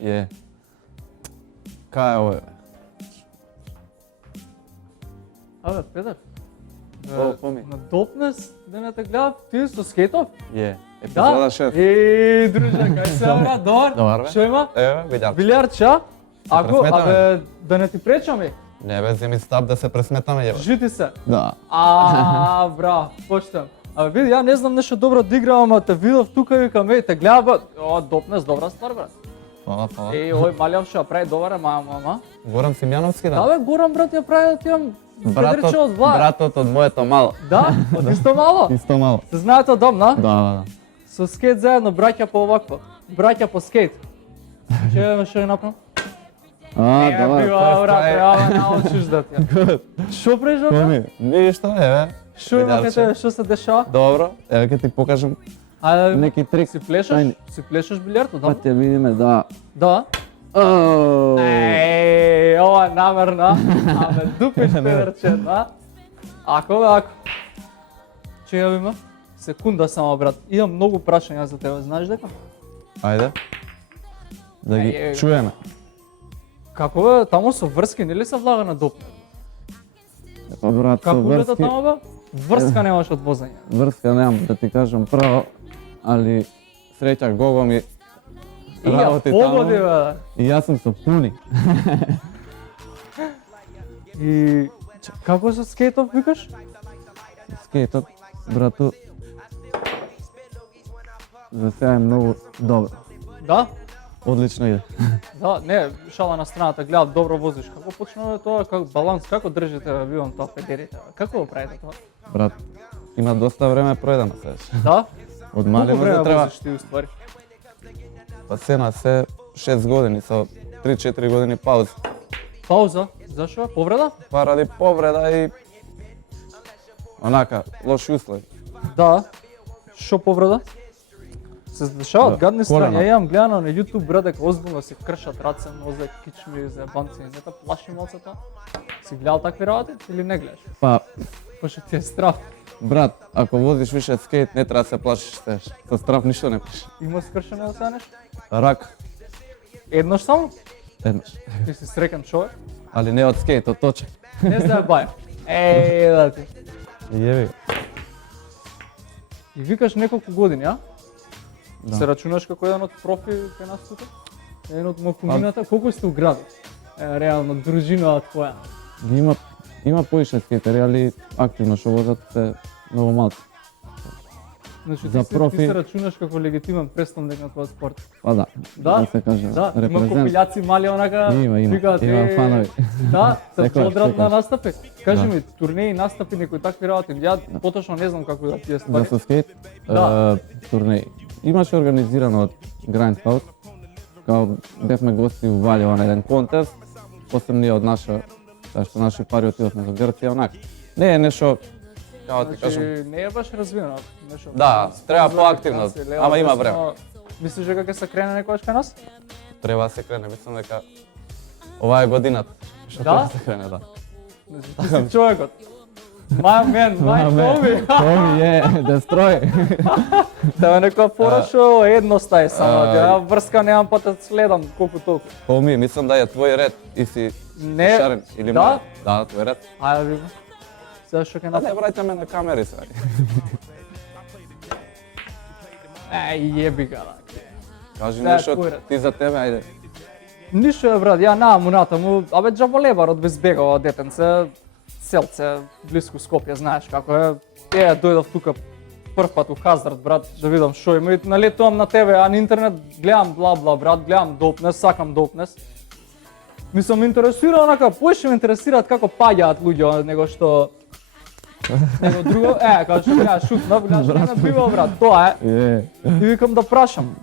Je. Kaj je ovo? Абе, Петар. О, поми. На допнес да не те гледав, ти со скетов? Je. Епизода 6. Друже, кај се брат, добар? Добар, бе. Што има? Ева, билјард. Билиард, ша? Ако, пресметаме. абе, да не ти пречаме? Не бе, земи стап да се пресметаме, јебе. Жити се. Да. Бра, почнем. Абе, види, ја не знам нешто добро да играм, ама те видов тука и викам, те гледав, бе, допнес, добра ствар, брат. Фала, фала. Ој малјав што ја прави добар, ама. Горан Симјановски, Да, да? бе, Горан, брат, ја прави да ти имам Федерче од два. Братот од моето мало. Да, од исто мало. Исто мало. Се знаете од дом, на? Да. Со скейт заедно, браќа по овакво. Браќа по скейт. Што ја направам? Бива, брат, треба да научиш да ти. Што правиш, брат? Коми, ништо, еве. Што има кај тебе, што се дешава? Добро, еве ќе ти покажам Ајде, неки трик. си плешаш? Си плешаш билјард, да? Па ќе видиме, да. Да. Ова е намерно. Абе, дупиш Педерче, да? Ако, бе, ако. Чеја има? Секунда само, брат. Имам многу прашања за тебе, знаеш дека? Ајде. Да ги чуеме. Како бе, таму со врски, нели се влага на допне? Па брат, со Како гледа врски, таму бе? Врска немаш од возење. врска немам да ти кажам право, али среќа Гого ми И ја работи погоди, таму бе. и јас сум со пуни. И како со скейтов викаш? Скейтот, брату, за сега е многу добро. Да? Одлично иде. Да, не, шала на страната, гледам добро возиш. Како почнува тоа, како баланс, како држите авион тоа педерите? Како го правите тоа? Брат, има доста време проедено сеш. Да? Од мали Колку може време треба. возиш ти уствари? Па се на се 6 години, со 3-4 години пауза. Пауза? Зашо? Повреда? Па ради повреда и онака, лоши услови. Да. Шо повреда? Се дешаваат Да, гадни страни. колено. Ја имам гледано на YouTube, брат, дека озбилно се кршат раце, нозе, кичми, заебанци, не те плаши моцата? Си гледал такви работи или не гледаш? Па, Пошто ти е страх. брат, ако возиш више скейт, не треба да се плашиш сеш. Со страв ништо не пише. Има скршено да се нешто? Рак, Еднош само? еднаш. Ти си среќен човек? Али не од скейт, од точек. Не знае бај. Да ти. Јеби го. И викаш неколку години, а? Да. Се рачунаш како еден од профи кај нас тука? Еден од мокумината, колку сте у градот? Реално, дружина твоја. Ги има поише скейтери, али активно што возат се многу малку. Значи За ти профи- се рачунаш како легитимен представник на твојот спорт. Па да, Да? се каже, Да, има репрезент. компилјаци мали онака. Има, викаат, има фанови. Да, се Секојаш, подрат на секојаш. настапи. Кажи Да. ми, турнеи, настапи, некои такви работи. Ја поточно не знам како да тие За ствари. со скейт, Да. турнеи. Имаше организирано од Grindhouse, као бевме гости у Валјево на еден контест, после ние од наша, што наши пари отидовме за Грција, онака. Не е нешто, као ти кажам, Значи, не е баш развиено. Нешто. Да, треба поактивно, Финанси, лево, ама има десно. време. Мислиш дека ќе се крене некојаш кај нас? треба да се крене, мислам дека ова е годината. Што Да? треба да се крене, да. Значи, ти си човекот. My man, my Tomi. Томи е, дестрој. Тебе некоја фора шо едностај само, ја врска немам па те следам колку толку. Томи, мислам да е твој ред и си Не, шарен или да? мој? Да, твој ред. Ајде види. Сега што ќе А не направи? враќаме на камери сега. Јеби га. Кажи Да, нешто твој ред. ти за тебе, ајде. Ништо е брат, ја наам унатаму, абе џаболебарот без бегава детенце, селце, блиску Скопје, знаеш како е. Дојдов тука прв пат у Хазард, брат, да видам што има. И налетувам на тебе, а на интернет гледам бла брат, гледам допнес, сакам допнес. Ми сум интересирал онака, поише ме интересираат како паѓаат луѓе, него што него друго, како што кажа шутна, гледаш, не ме бива брат, тоа е. Е. И викам да прашам.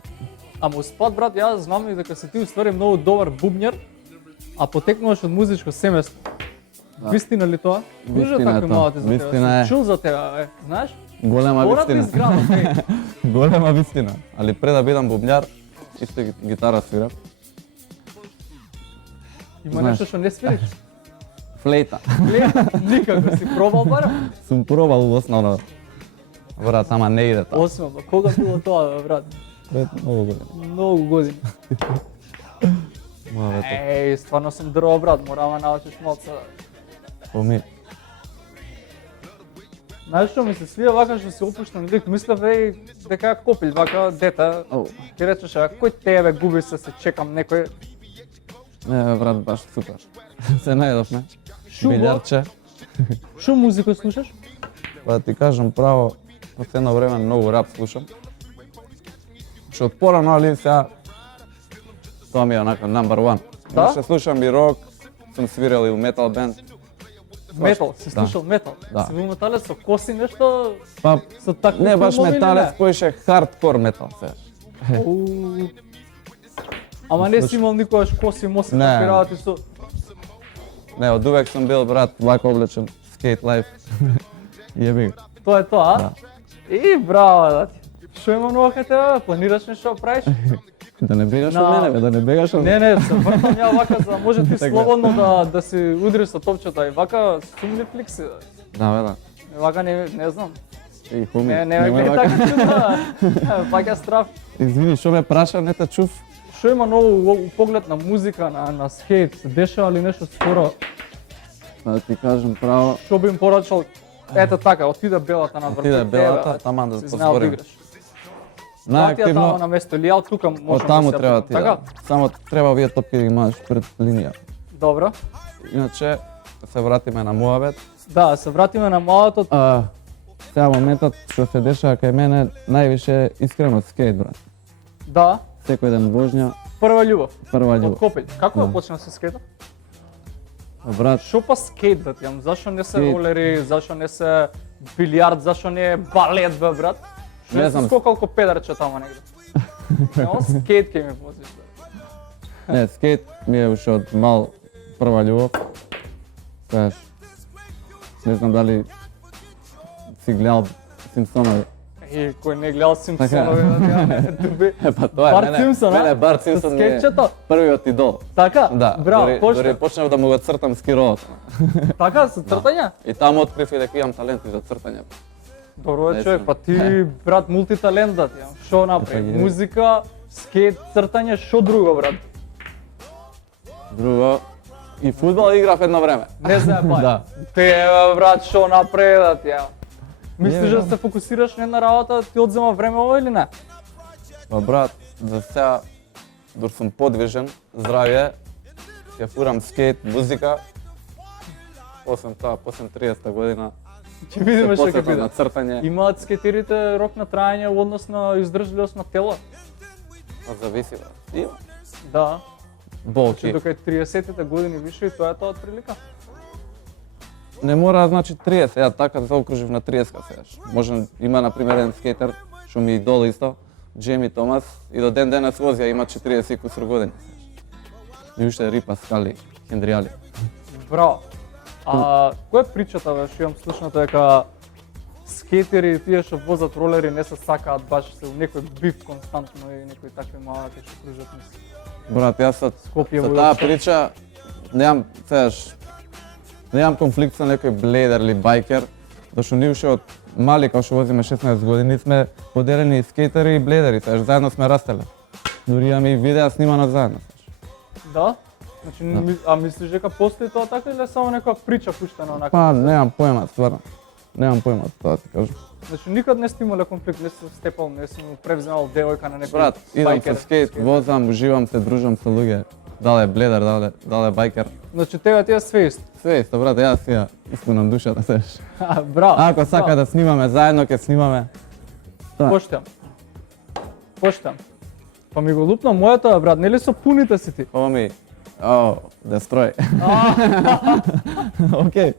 Ама успат, брат, ја знам и дека си ти уствари многу добар бубњар, а потекнуваш од музичко семејство. Да. Вистина ли тоа? Вистина е така тоа. малку за Вистина тебе. е. Чул за тебе, знаеш? Голема Порад ли вистина. зграда, еј. Голема вистина. Али пред да бидам бубњар, исто гитара свирав. Има Знаеш. нешто што не свириш? Флейта. Никако си пробал барем? Сум пробал основно. Брат, ама не иде тоа. Осма, кога било тоа, брат? Пред многу години. Многу години. Мавето. Еј, стварно сум дрво, брат, мора да научиш малце. Поми. Знаеш што ми се свија вака што се опуштам лик, мислев еј дека е копил вака дете. Ау. Ти речеш, кој тебе губи се чекам некој. Не, бе, брат, баш супер. Се најдовме. Шо, Билјарче. Што музика слушаш? Па да ти кажам право, од едно време многу рап слушам. Што од порано, али сега тоа ми е онака number one. Да? Иначе слушам и рок, сум свирал и у метал бенд. Метал, си Да. слушал метал? Да. Си бил металец со коси нешто, Па со такви не баш филмови или металец, не? поише хардкор метал сега. Уу. Ама не си имал никогаш коси, моси Не. такви работи со... Не, од увек сум бил брат вако облечен, скейт лайф. Јеби го. Тоа е тоа, Да. а? И браво, да ти. Што има нова кај тебе? Планираш нешто да правиш? Да не бегаш На- од мене, бе, да не бегаш од Не, не, се вртам ја вака за да може ти Така. слободно да си удриш со топчето и вака сумни фликси. Да, бе, да. Вака не знам. И хуми. Не немој е вака. така чуда. Паќа страф. Извини, што ме праша, не те чув. Што има ново у поглед на музика, на скейт? Се дешава ли нешто скоро? Да ти кажам право, Што би им порачал? Ето така, отиде белата на отиде белата, таман да си знаел да позборим. играш. Тоа ти е таму Најактивно, на место или ја тука можам од таму да се треба апнам, ти така? да. Само треба овие топки да ги имаш пред линија. Добро. Иначе, се вратиме на Муавет. Да, се вратиме на малото. Сега моментот што се дешава кај мене, највише е искрено скейт, брат. Да, Секој ден воžња, прва љубов. прва Од љубов. Копелј. Како Да. да почна со скейтот? Брат, Шо па скейт да ти имам? Зашо не се Скейт. ролери, зашо не се билиард, зашо не е балет бе брат? Шо Не не знам. се скокал ко педарче тамо негде? Само скейт ке ми возиш бе. не, скейт ми е уште од мал прва љубов. Знаеш, не знам дали си гледал Симпсонови. И кој не гледал Симпсонови да ти ја дуби. Па тоа Барт е, мене, Симпсон, а? мене Барт Со Симпсон ми е скетчето? првиот идол. Така? Да, Браво, дори почна. почнав да му го цртам скиролот. Така, со цртање? И таму открив и дека имам талент и за цртање. Добро е Не човек, знам. па ти брат мултиталент да ти имам. Шо направи? Па, е. Музика, скейт, цртање, шо друго брат? Друго, и фудбал играв едно време. Не знае па. Да. Тебе брат, шо направи да ти имам? Мислиш Не, да бе. се фокусираш на една работа, ти одзема време ова или не? Па брат, за сега, дор сум подвижен, здравје, ја фурам скейт, музика. После тоа, после 30-та година, Ќе видиме што ќе посветам биде. на цртање. Имаат скетерите рок на трајање во однос на издржливост на тело? Па зависи, брат. Има. Да. Болки. Че дока е 30-те години више и тоа е тоа прилика. Не мора значи 30, ја така да се окружив на 30 сегаш. Може има на пример еден скейтер што ми е идол исто, Джейми Томас, и до ден денес вози, а има 40 и кусур години. И уште рипа скали, хендријали. Браво. А која е причата бе што имам слушнато дека скейтери и тие што возат ролери не се сакаат баш се у некој бив константно и некои такви малки што кружат низ Брат, јас со Скопје со во таа Јопска. прича немам, сегаш, немам конфликт со некој блейдер или байкер, зашто ние уште од мали, као што возиме 16 години, сме поделени и скейтери и блейдери, сегаш заедно сме растеле. Дури имаме и видеа снимано заедно. Да? Значи, а мислиш дека постои тоа така или е само некоја прича пуштена онака? Па, немам појма, стварно. Немам појма, тоа ти кажам. Значи никад не сте имале конфликт, не сте степал, не си му превземал девојка на некој Брат, идам байкер. со скейт, возам, уживам се, дружам со луѓе. Дали бледер, дали байкер. Значи тебе ти е све исто. Све исто, брат, јас ја испунам душата, сеш. Браво. Ако сака да снимаме заедно, ќе снимаме. Да. Поштам. Поштам. Па ми го лупна мојата, брат, нели со пуните си ти? Хоми, дестрој. Океј,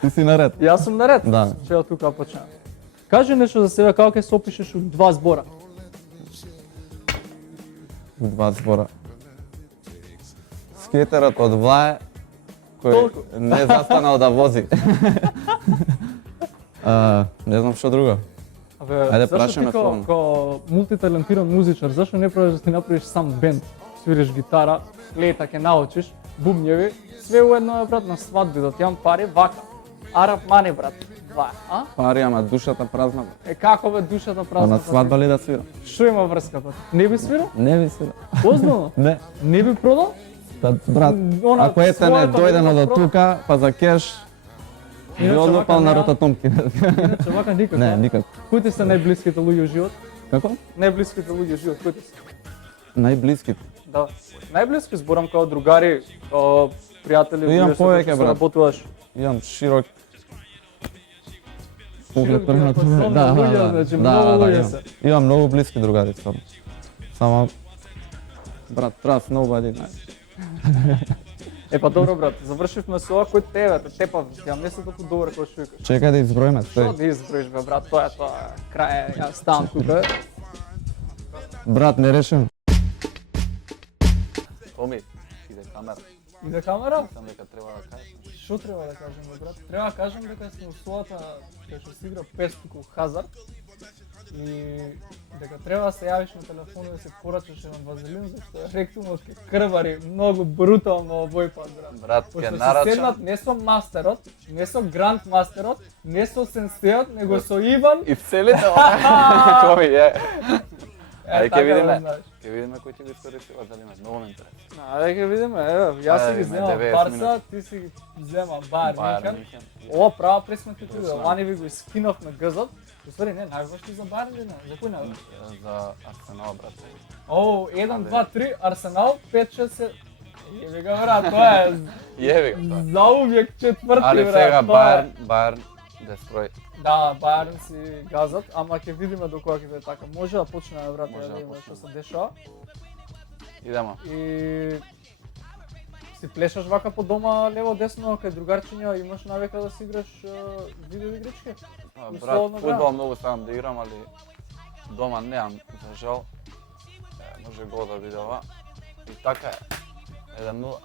ти си наред. Јас сум наред. Да. Че од тука почнем. Кажи нешто за себе, како ќе се опишеш у 2 збора. два збора. Скетерот од Влае, кој Толку? не застанал да вози. Не знам што друго. Абе, Ајде, зашто прашај ме ти слободно. као мултиталентиран музичар, зашто не правиш да ти направиш сам бенд? Свириш гитара, флейта ќе научиш, бубњеви, све уедно е брат на свадби, да ти имам пари, вака. Араб мани брат, два, а? Пари, ама душата празна. Бе. Како бе душата А празна? на свадба ли да свира? Што има врска па? Не би свирал? Не ви свира. Озбилно? Не. Не би продал? Та, брат, Она ако ете не својата дојдено нема до про- тука, па за кеш, би Иначе однупал вака на нема. ротатомки. Иначе вака никако. Не, никако. Кои ти се најблиските луѓе у живот? Како? Најблиските луѓе у живот, кои ти се? Најблиските. Да. Најблиски зборам као другари, као пријатели, Имам луѓе со кои повеќе, што брат. работуваш. Имам широк Широк поглед према диапазон на луѓе, значи, многу луѓе се. Имам многу блиски другари, стварно. Само брат, trust nobody, знаеш. Е па добро брат, завршивме со ова кој тебе, те тепав, ја не се толку добар кој што викаш. Чекај да изброиме, Што стои. да изброиш бе брат, тоа е тоа, крај е, ја ставам тука. Брат, не решим. Томи, иде камера. Иде камера? Сам дека треба да кажеш. Што треба да кажем бе брат? Треба да кажем дека сме у својата кај што се игра пестику Хазард и дека треба да се јавиш на телефон да се порачаш еден вазелин зашто ректумот ке крвари многу брутално овој пат брат. Брат, ќе Пошто се нарачам. седнат не со мастерот, не со гранд мастерот, не со сенсејот, него со Иван. И целите Томи, е. Ајде ќе така видиме. да знаеш. Ќе видиме кој ќе го искористува, дали имаш многу ме интересува. Ајде ќе видиме, еве, јас си Ајде, ги видиме, земам 90 Барса, минути. ти си ги зема Бајер Бајер Мюнхен. Мюнхен. Ова права пресметка ти Јас бе, знам. лани ви го искинавме гзот. Уствари не, најбаш ти за Бајер или не? За кој најбаш? За Арсенал, брат. О, 1, 2, 3, Арсенал, 5, 6, 7. Еби га брат, тоа е Јеви го тоа. за увек четврти Али брат. сега тоа е. Бајерн дестрој. Да, Бајерн си газат, ама ќе видиме до кога ќе биде така. Може да почнеме брат, Може да да видиме што почнеме. се дешава. Идемо. И си плешаш вака по дома лево десно кај другарчиња, имаш навика да си играш видео игрички? Брат, Условно фудбал време. многу сакам да играм, али дома немам, за жал. Може гол да биде ова. И така е. 1-0.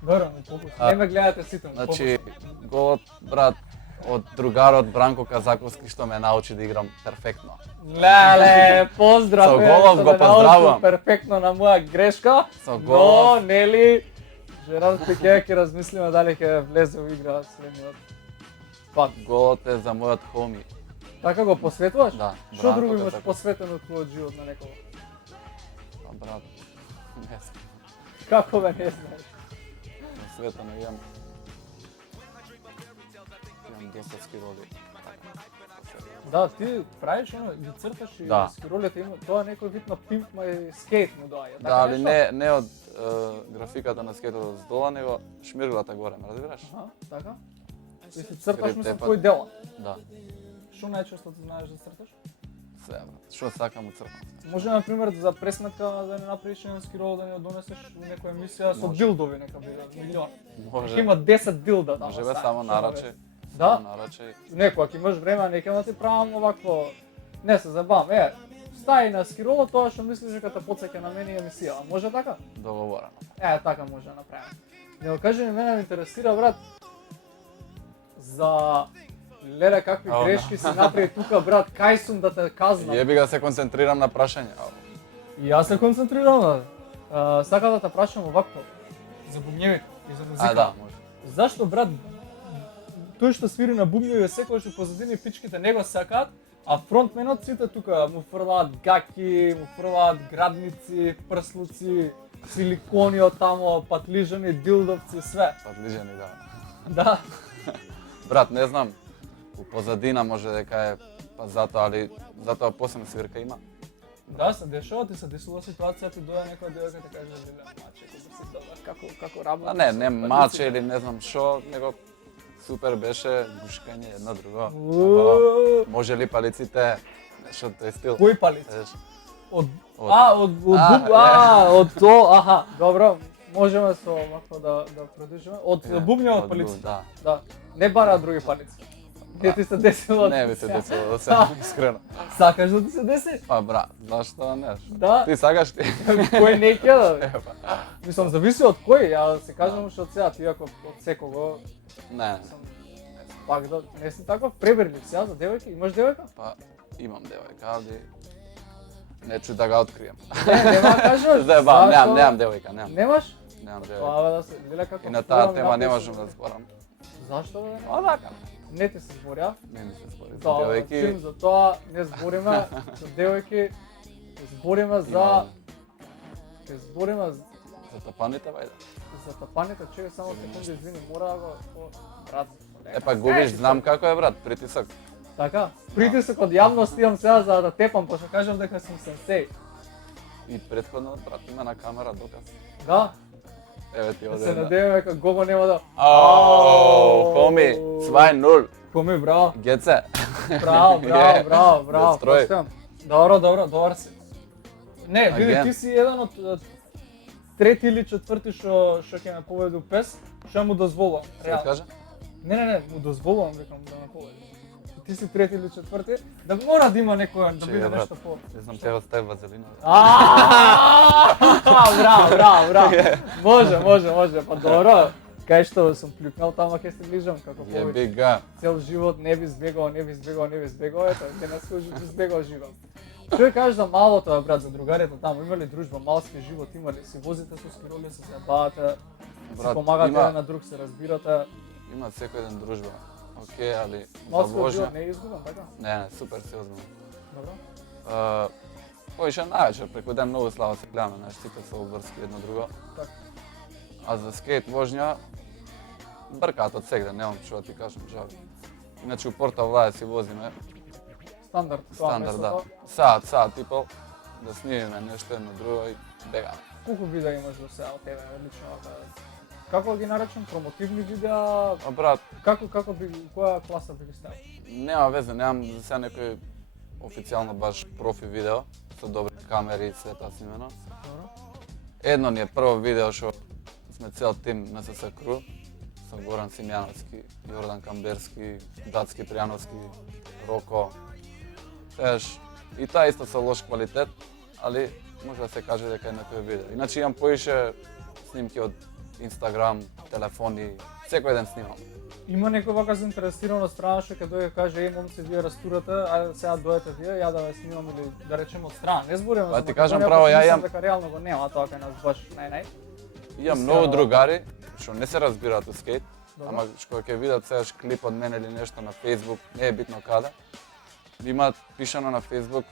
Добро, ми попусти. Не ме гледате сите, ми Значи, голот, брат, од другарот Бранко Казаковски што ме научи да играм перфектно. Леле, поздрав, Со е, голов што го ме поздравувам. научил перфектно на моја грешка. Со Но, голов. нели, Жерар Пике ќе размислиме дали ќе влезе во игра следниот пат. Голот е за мојот хоми. Така го посветуваш? Да, Што Бранко друго имаш Казаковски. посветено од твојот живот на некого? Па, брат, не знам. Како бе не знаеш? На света не имам. Имам доста скироли. Да, ти правиш оно, ги црташ и Да. скиролите има, тоа е некој вид на pimp my skate му доаѓа. Да, али не од графиката на скетот од здола, него шмирглата горе, ме разбираш? Аха, така. Ти си црташ Скрип мислам тепат. твој дела. Да, Што најчесто ти знаеш да црташ? се, брат. Што сакам од цртно. Може на пример за пресметка да не направиш еден скирол да не го донесеш во некоја емисија со Може. дилдови нека биде милион. Може, Ќе има 10 дилда тама. може бе сај, само што нараче. Да? Само нараче. Некоја ќе имаш време, не ќе ти правам овакво. Не се забавам, стај на скироло тоа што мислиш дека те потсеќа на мене и емисија. А може така? Договорено. Така може да направим. Не кажи ми, мене ме интересира, брат, за леле какви Ау, да. грешки си направи тука, брат, кај сум да те казнам. Јеби га се концентрирам на прашање. И јас се концентрирам, бе. Сакам да те прашам овакво, за бубњевите и за музика. Да, може. Зашто, брат, тој што свири на бубњеви секојаш у позадини пичките не го сакаат, а фронтменот сите тука му фрлаат гаки, му фрлаат градници, прслуци, силикони од тамо, патлижани, дилдовци, све. Подлижени, да. Да. Брат, не знам. У позадина може дека е па затоа, али затоа посебна свирка има. Да, се дешава, ти се десува ситуација, ти доја некоја девојка те каже, леле, маче, како си добар, како работиш? А не маче или не знам што, него супер беше гушкање едно друго. Уу, Може ли палиците нешто тој стил? Кој палец? Знаеш, Од Од- од то, аха, добро, можеме со овако да продолжиме. Од бубња од од палици. Да. Да, не бара други палици. Не ти се десило? Не би се десило да се искрено. Сакаш да ти се деси? Па брат, зашто не? Да. Ти сакаш ти? Кој не ќе да? Е, па. Мислам, зависи од кој, ја се кажам уште од сега, ти ако од секого, Не, сам, пак да, не си таков пребирлив сега за девојки, имаш девојка? па имам девојка, ali не чу да го открием. Нема да кажеш? Заебам, Зашо? немам девојка, немам. Немаш? Немам девојка. Тоа да се, леле како... И на таа зборам, тема не написан. можам да зборам. Зашто бе? А така. Не ти се зборја? Не ми се збори за Да, девојки. чим за тоа не збориме за девојки, збориме за... Имам Ќе збориме за тапаните, бајде. за тапаните, чекај само секунда, извини, мора да го... Брат, Е па губиш, знам како е брат, притисок. Така? Притисок од јавност имам сега за да тепам, пошто кажам дека сум сенсеј. И претходно брат има на камера доказ. Да? Еве ти Да оде. се надевам дека Гого нема да... Ау, хоми, 2-0. Коми, браво. Геце. Браво, Е, браво. Дестрој. Поштам. Добро си. Не, види, Аген. ти си еден од трети или четврти што ќе ме поведе у пес, што му дозволувам. Се реално. кажа? Не, му дозволувам, викам, да ме поведе. Ти си трети или четврти, да мора да има некој да Чекај, биде брат. нешто по... Не знам, тебе остави вазелина. Браво. Може. Па добро. Кај што сум плюкнал, тама ќе се ближам како повеќе. Еби га. Цел живот не би збегал, ето, денес би збегал живот. Што кажеш за малото, брат, за другарите таму? Има ли дружба, малски живот, има ли? Си возите со скироли, се забавате, си Брат, помагате има- еден на друг, се разбирате. Има секој ден дружба. Океј, али за Малскиот Божја. живот не е изгубен, така? Не, супер се озбилно. Добро. Поише највечер, преку ден многу славо се гледаме, знаеш, сите се обврски едно друго. Така. А за скейт вожња, бркаат од сегде, немам што да ти кажам, жал. Иначе у Порта Влаја си возиме, Стандард, тоа стандард, да. местото. Саат и пол, да снимиме нешто едно друго и бегаме. Колку видеа имаш до сега од тебе, лично? Како ги наречам, промотивни видеа? А брат, Како би, која класа би ги ставил? нема везе, немам за сега некој официјално баш профи видео, со добри камери и све тоа снимено. Добро. Едно ни е прво видео што сме цел тим на СС Кру, со Горан Симјановски, Јордан Камберски, Дацки Тријановски, Роко. Знаеш, и тоа исто со лош квалитет, али може да се каже дека е некој видео. Иначе имам поише снимки од Инстаграм, телефони, секој ден снимам. Има некој вака заинтересирана страна што ќе дојде и каже, момци, вие растурате, ајде сега дојдете вие, ја да ве снимам или да речеме од страна. Не збориме Па за ти кажам Македонија, право, пошто ја мислам имам- дека реално го нема тоа кај нас баш нај. Имам Искрено. многу другари што не се разбираат у скейт, Добро. ама што ќе видат сега клип од мене или нешто на Facebook, не е битно каде. Имаат пишано на Facebook,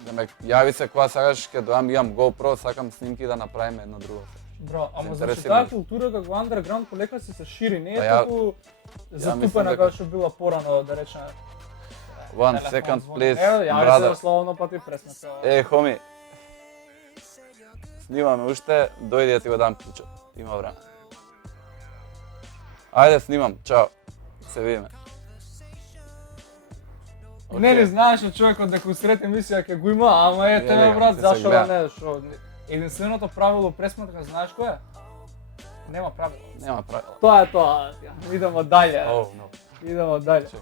да ме јави се кога сакаш, ќе дојам, имам GoPro, сакам снимки да направиме едно друго. Бро, ама значи Заинтересиран. таа култура како андерграунд полека се шири, не е Па ја- толку мислам затупена дека- како што била порано, да речеме. One телефон second, звони. please, Еве, јави brother. се словно па ти пресмета. Хоми, снимаме уште, дојди да ти го дам клучот, има време. Ајде, снимам, чао, се видиме. Не ли знаеш од човекот дека усред емисија ќе го има, ама Не, ете не, ме брат, ќе се зашо да гледа. не, што единственото правило пресметка знаеш кој е? Нема правило. Нема правила. Тоа е тоа. Идемо дале. Oh, no. Идемо дале. Чек.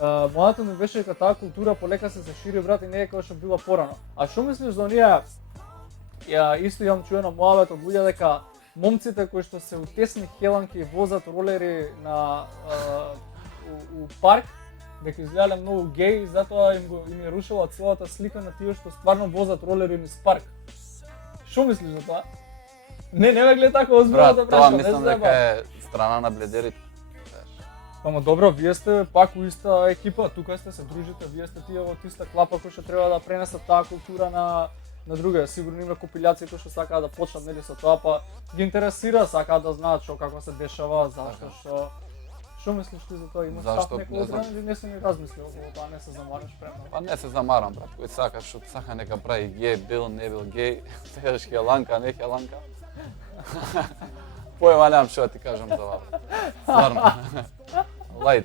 Мојато ми беше дека таа култура полека се шири, брат, и не е како што била порано. А што мислиш за оние исто имам чуено мојавет од луѓе дека момците кои што се у тесни хеланки и возат ролери на у парк, дека изгледале многу геи и затоа им е рушила целата слика на тие што стварно возат ролери низ парк. Што мислиш за тоа? Не ме гледа така озбилно да Брат, тоа прашам, не мислам знам. дека е страна на бледерите. Ама добро, вие сте пак у иста екипа, тука сте се дружите, вие сте тие од иста клапа кои што треба да пренесат таа култура на друга. Сигурно има копилјаци кои што сакаат да почнат нели со тоа, па ги интересира, сакаат да знаат што како се дешава, зашто што. Што мислиш ти за тоа? Имаш Зашто? став некој Не знам. одбран или не си ни размислил околу тоа, не се замараш премногу? Па не се замарам, брат, кој сака, што сака нека прави геј, бил, не бил геј, сегаш хеланка, не хеланка. Поема немам што да ти кажам за ова. Стварно. Лајт.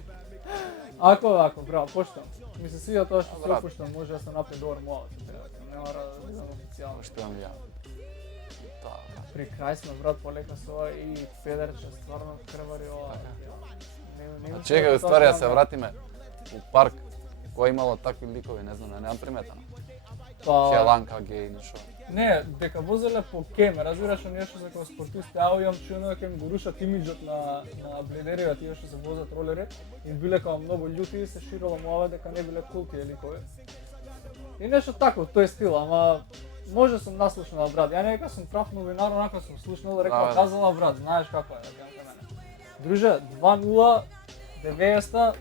Ако, браво, поштам. Ми се свија тоа што се Брат. опуштам, може да се направи добар моват. Не мора да бидам официјално. Што имам ја. Тоа, брат. При крај сме, брат, полека со ова и Педерче, стварно крвари ова. А чекај, ствари, да се вратиме у парк кој имало такви ликови, не знам, немам приметано. Па, Челанка, геј, ништо. не, дека возеле по кеме, разбираш нешто за како спортисти, ја имам чуно дека им го рушат имиџот на блинерија, тие што се возат ролери, и биле како многу љути и се ширило муаве дека не биле кул тие ликови. И нешто такво, тој стил, ама може сум наслушнал брат. Ја нека сум прав новинар, онака сум слушнал, рекол, казала брат, знаеш како е, дека мене. Друже, 2:0, 90,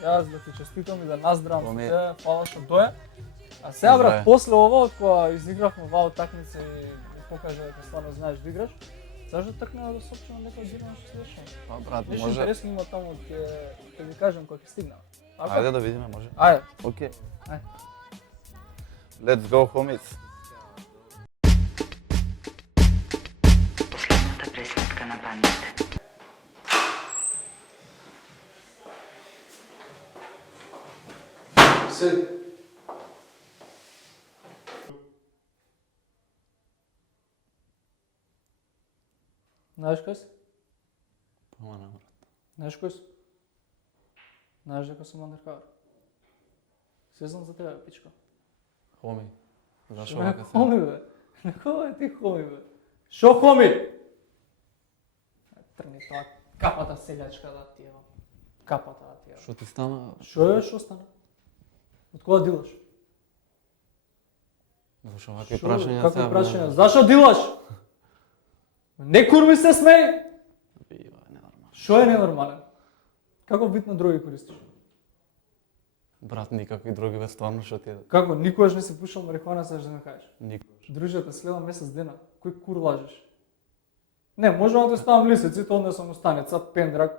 јас да ти честитам и да наздравам со те, фала што дое. А сега брат, после ово, кога изигравме оваа утакмица и покажа дека стварно знаеш да играш, зашто тркнаа да сопчувам дека одбирам што свршам? Па брат, Нешто може. интересно има таму, ќе ви кажам кога ќе стигнам. Ајде да видиме, може. Ајде. Океј. Ајде. Let's go, homies. Последната пресметка на бандите. Седи. Знаеш кој си? Помана, брат. Знаеш кој си? Знаеш дека сум undercover? Се знам за тебе, пичка. Хоми. Зашо Ме вака се? хоми бе. На кога е ти хоми бе? Шо хоми? Трни тоа капата селјачка да ти е. Капата да ти е. Шо ти стана? Шо е, шо стана? Од кога дилаш? Зашо вакви Шо, прашања какви сега? прашања? Зашо дилаш? Не курми се смеј! Бива, ненормално. Шо е ненормален? Како вид на други користиш? Брат, никакви други бе, стварно шо ти е? Како, никогаш не си пушал марихуана, саш да ме кажеш? Никогаш. Друже, те следам месец дена. Кој кур лажеш? Не, можам да те ставам лисици, тоа не сам устанеца, пендрак.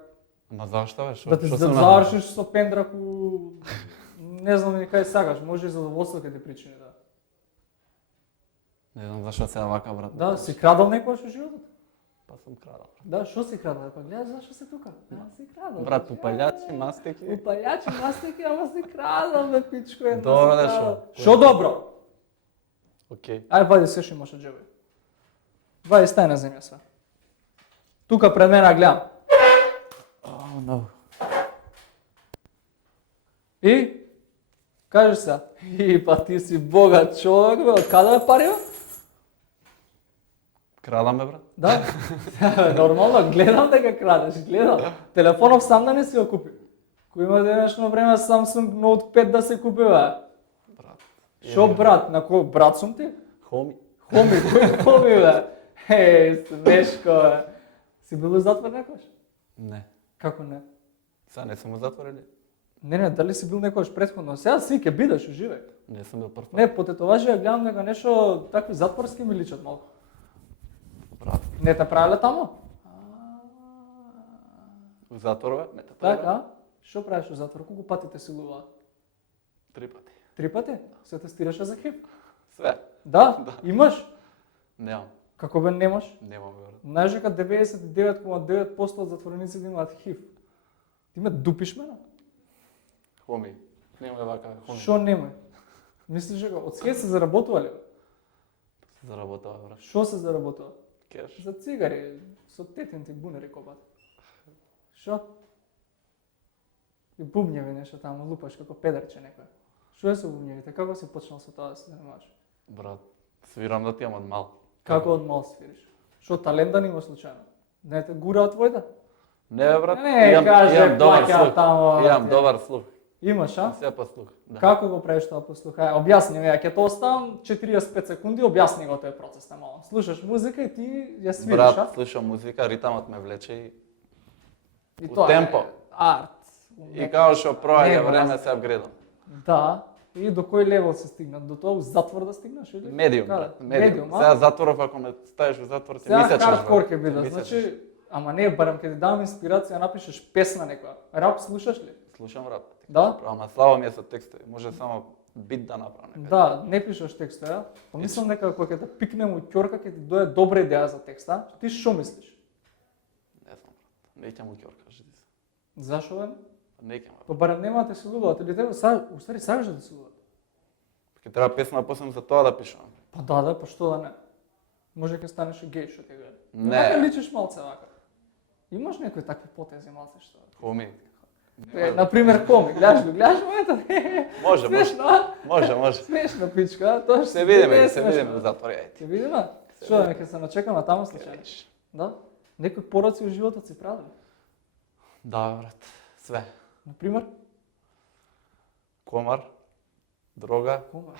Ама зашто бе? Шо? Да ти шо да сум завршиш со пендрак у... Не знам ни кај сакаш, може и задоволство ќе ти причини, да. Не знам зашо сега вака, брат. Да, си крадал некојаш во животот? Па сум крадал. Да, шо си крадал? Па гледаш зашо си тука? Да, си крадал. Брат, упалјачи, мастики. Упалјачи, мастики, ама си крадал, бе, пичко е. Добро, шо? Шо добро? Океј. Ај, вади се што имаш од џебој. Вади, стај на земја све. Тука пред мене гледам. Oh, no. И? Кажи се. И, па ти си богат човек, бе, од каде бе пари, бе? Крадам бе, брат? Да? Нормално, гледам дека крадеш, гледам. Телефонов сам да не си го купи. Кој има денешно време Samsung Note 5 да се купи, бе? Брат. Шо брат? На кој брат сум ти? Хоми. Хоми, кој хоми, бе? Еј, смешко, бе. Си бил у затвор некојаш? Не. Како не? Сега не сум го затворили? Не, дали си бил некојаш претходно? Сега си ќе бидеш, уживај. Не сум бил прв пат. Не, по тетоважи ја гледам дека нешто такви затворски ми личат малку. Брат. Не те правеле тамо? У затвор бе? Не те правиле? Така? Што правиш у затвор? Колку пати те силуваа? 3 пати. 3 пати? Се тестираше за ХИВ? Све. Да? Имаш? Немам. Како бе немаш? Немам бе, брат. Знаеш дека 99,9% од затворениците имаат ХИВ. Ти ме дупиш мене? Хоми. Немај вака, хоми. Шо немој? Мислиш дека од схе се заработува ли? Заработава, брат. Шо се заработува? Кеш. За цигари, со тетин ти бунери копат. Шо? И бубњеви нешто таму лупаш како педерче некој. Што е со бубњевите? Како си почнал со тоа да се занимаваш? Брат, свирам да ти имам од мал. Како од мал свириш? Што талент да нема случајно? Не те гура од твојда? Не бе, брат. Не, каже, добар плаќа слух. тамо, Имам ти. добар слух. Имаш, а? Се по слух. Да. Како го правиш тоа по слух? Ај, објасни ми, ја ќе те оставам 45 секунди, објасни го тој процес на мало. Слушаш музика и ти ја свириш, Брат, а? слушам музика, ритамот ме влече и И у тоа е темпо. Арт. И као што проаѓа Нема време разлика. се апгрейдам. Да. И до кој левел се стигна? До тоа у затвор да стигнеш или? Медиум, Каде? брат. Медиум. а? Сега затворов, ако ме ставиш во затвор, ти Сега мисечеш. хардкор брат. ќе биде. Ти мисечеш. Значи, ама не, барем ќе ти дам инспирација, напишеш песна некоја. Рап слушаш ли? Слушам рап. Да? Ама слаба ми е со текстови. Може само бит да направам некаде. Да, не пишеш текстови, а? Помислам дека кога ќе те пикнем у ќорка ќе ти дое добра идеја за текст, а? Ти што мислиш? Не знам, брат. Не ќе му ќор, кажи ти се. Зашо бе? Не ќе му. Па барем нема да те силуваат или тебе устари сакаш да те силуваат? Ќе треба песна посебно за тоа да пишам. Па да, па што да не? Може ќе станеш и геј што ќе гледа. Не. Вака личиш малце вака. Имаш некои такви потези малце што? Хоми. На пример, коми, гледаш моментот? Може, Смешно, а? може. Смешно, пичка, а? Тоа што Се видиме, не е се смешно. видиме во затвор, Ќе видиме? Што, нека се начекаме таму случајно. Да? Некои пороци во животот си правили? Да, брат, све. На пример? Комар, дрога, Кома,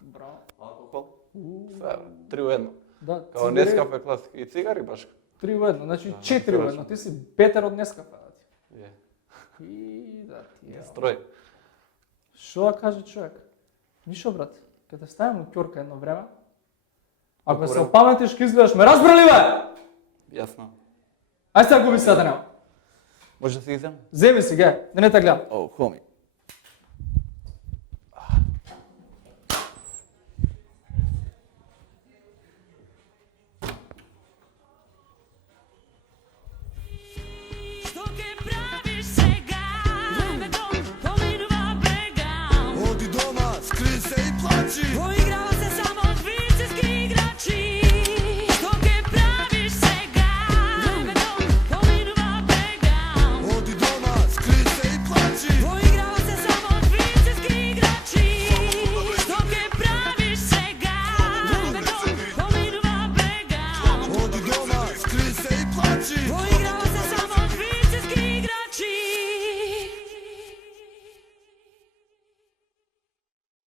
браво. алкохол, све, 3 у 1. Да, Као цигари, Нескафе класик и цигари баш. 3 у 1, значи Да, 4 у 1, точно. ти си бетер од Нескафе. Е, И да ти е. строј. Што да каже човек? Ништо брат, ќе те ставим у ќорка едно време. Ако се Добре. опаметиш, ќе изгледаш, ме разбрали бе? Јасно. Ајде сега губи сата нема. Може да си изем? Земи си ге, да не те гледам. О, хоми.